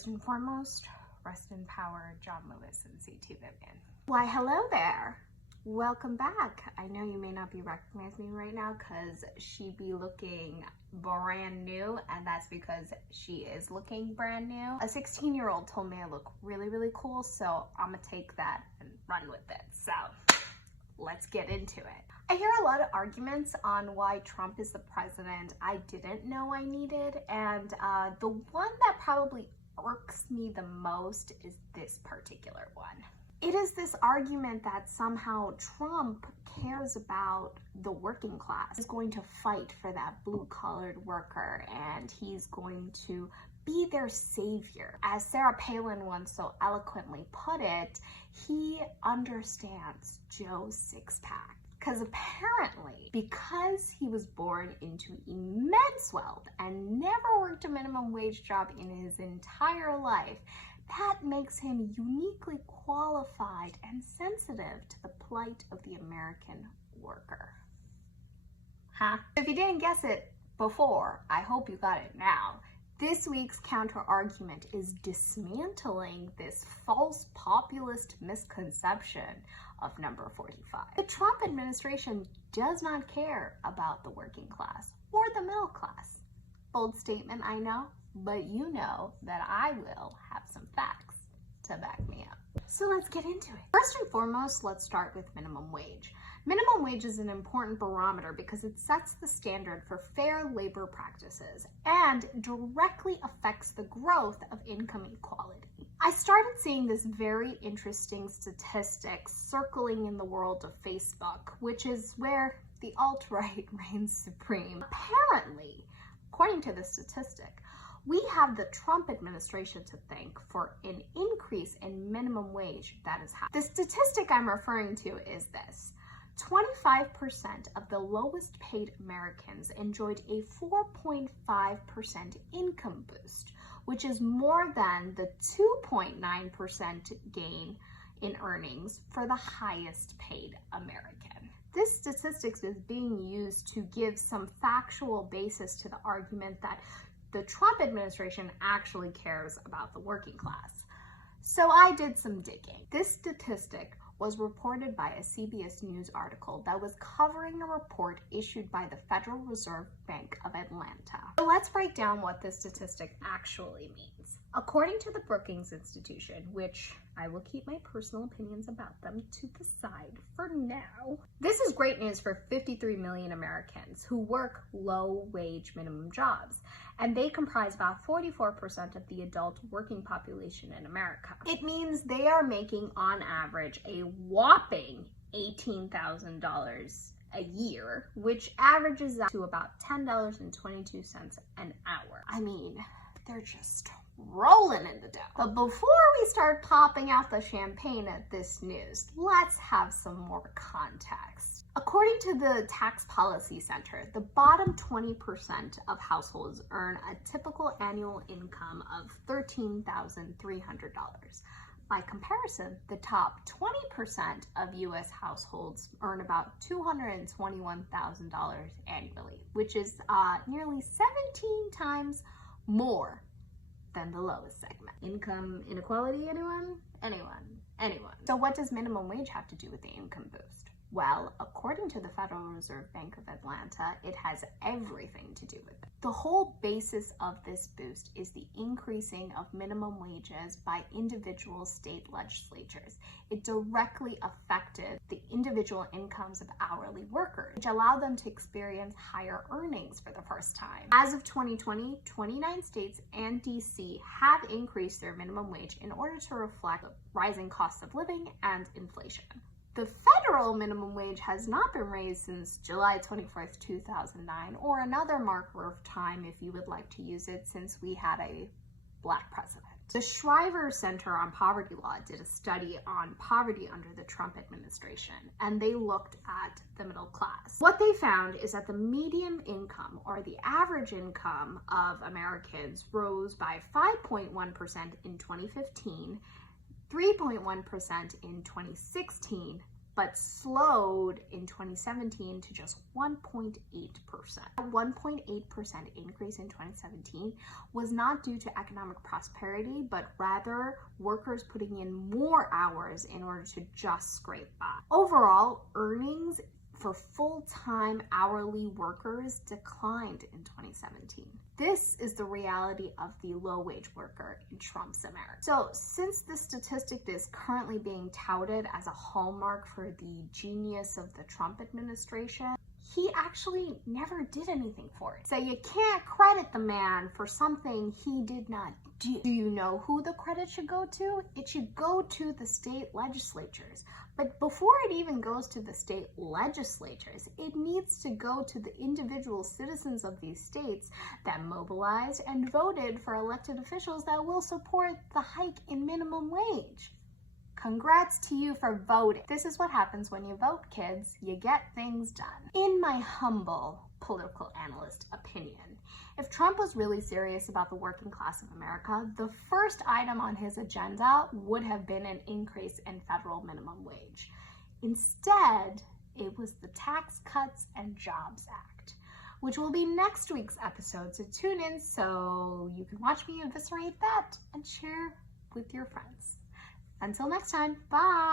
First and foremost, rest in power, John Lewis and C.T. Vivian. Why, hello there. Welcome back. I know you may not be recognizing me right now because she be looking brand new, and that's because she is looking brand new. A 16-year-old told me I look really, really cool, so I'm gonna take that and run with it. So let's get into it. I hear a lot of arguments on why Trump is the president I didn't know I needed, and the one that probably irks me the most is this particular one. It is this argument that somehow Trump cares about the working class. He's going to fight for that blue-collared worker, and he's going to be their savior. As Sarah Palin once so eloquently put it, he understands Joe's six-pack. Because apparently, because he was born into immense wealth and never worked a minimum wage job in his entire life, that makes him uniquely qualified and sensitive to the plight of the American worker. Huh? If you didn't guess it before, I hope you got it now. This week's counter-argument is dismantling this false populist misconception of number 45. The Trump administration does not care about the working class or the middle class. Bold statement, I know, but you know that I will have some facts to back me up. So let's get into it. First and foremost, let's start with minimum wage. Minimum wage is an important barometer because it sets the standard for fair labor practices and directly affects the growth of income equality. I started seeing this very interesting statistic circling in the world of Facebook, which is where the alt-right reigns supreme. Apparently, according to this statistic, we have the Trump administration to thank for an increase in minimum wage that has happened. The statistic I'm referring to is this. 25% of the lowest paid Americans enjoyed a 4.5% income boost, which is more than the 2.9% gain in earnings for the highest paid American. This statistics is being used to give some factual basis to the argument that the Trump administration actually cares about the working class. So I did some digging. This statistic was reported by a CBS News article that was covering a report issued by the Federal Reserve Bank of Atlanta. So let's break down what this statistic actually means. According to the Brookings Institution, which I will keep my personal opinions about them to the side for now, this is great news for 53 million Americans who work low-wage minimum jobs, and they comprise about 44% of the adult working population in America. It means they are making, on average, a whopping $18,000 a year, which averages out to about $10.22 an hour. I mean, they're just rolling in the dough. But before we start popping out the champagne at this news, let's have some more context. According to the Tax Policy Center, the bottom 20% of households earn a typical annual income of $13,300. By comparison, the top 20% of U.S. households earn about $221,000 annually, which is nearly 17 times more than the lowest segment. Income inequality, anyone? Anyone. So what does minimum wage have to do with the income boost? Well, according to the Federal Reserve Bank of Atlanta, it has everything to do with it. The whole basis of this boost is the increasing of minimum wages by individual state legislatures. It directly affected the individual incomes of hourly workers, which allowed them to experience higher earnings for the first time. As of 2020, 29 states and DC have increased their minimum wage in order to reflect the rising costs of living and inflation. The federal minimum wage has not been raised since July 24th, 2009, or another marker of time if you would like to use it, since we had a Black president. The Shriver Center on Poverty Law did a study on poverty under the Trump administration, and they looked at the middle class. What they found is that the median income, or the average income of Americans, rose by 5.1% in 2015, 3.1% in 2016, but slowed in 2017 to just 1.8%. A 1.8% increase in 2017 was not due to economic prosperity, but rather workers putting in more hours in order to just scrape by. Overall, earnings for full-time hourly workers declined in 2017. This is the reality of the low-wage worker in Trump's America. So since this statistic is currently being touted as a hallmark for the genius of the Trump administration, he actually never did anything for it. So you can't credit the man for something he did not do. Do you know who the credit should go to? It should go to the state legislatures. But before it even goes to the state legislatures, it needs to go to the individual citizens of these states that mobilized and voted for elected officials that will support the hike in minimum wage. Congrats to you for voting. This is what happens when you vote, kids. You get things done. In my humble political analyst opinion, if Trump was really serious about the working class of America, the first item on his agenda would have been an increase in federal minimum wage. Instead, it was the Tax Cuts and Jobs Act, which will be next week's episode. So tune in so you can watch me eviscerate that and share with your friends. Until next time, bye!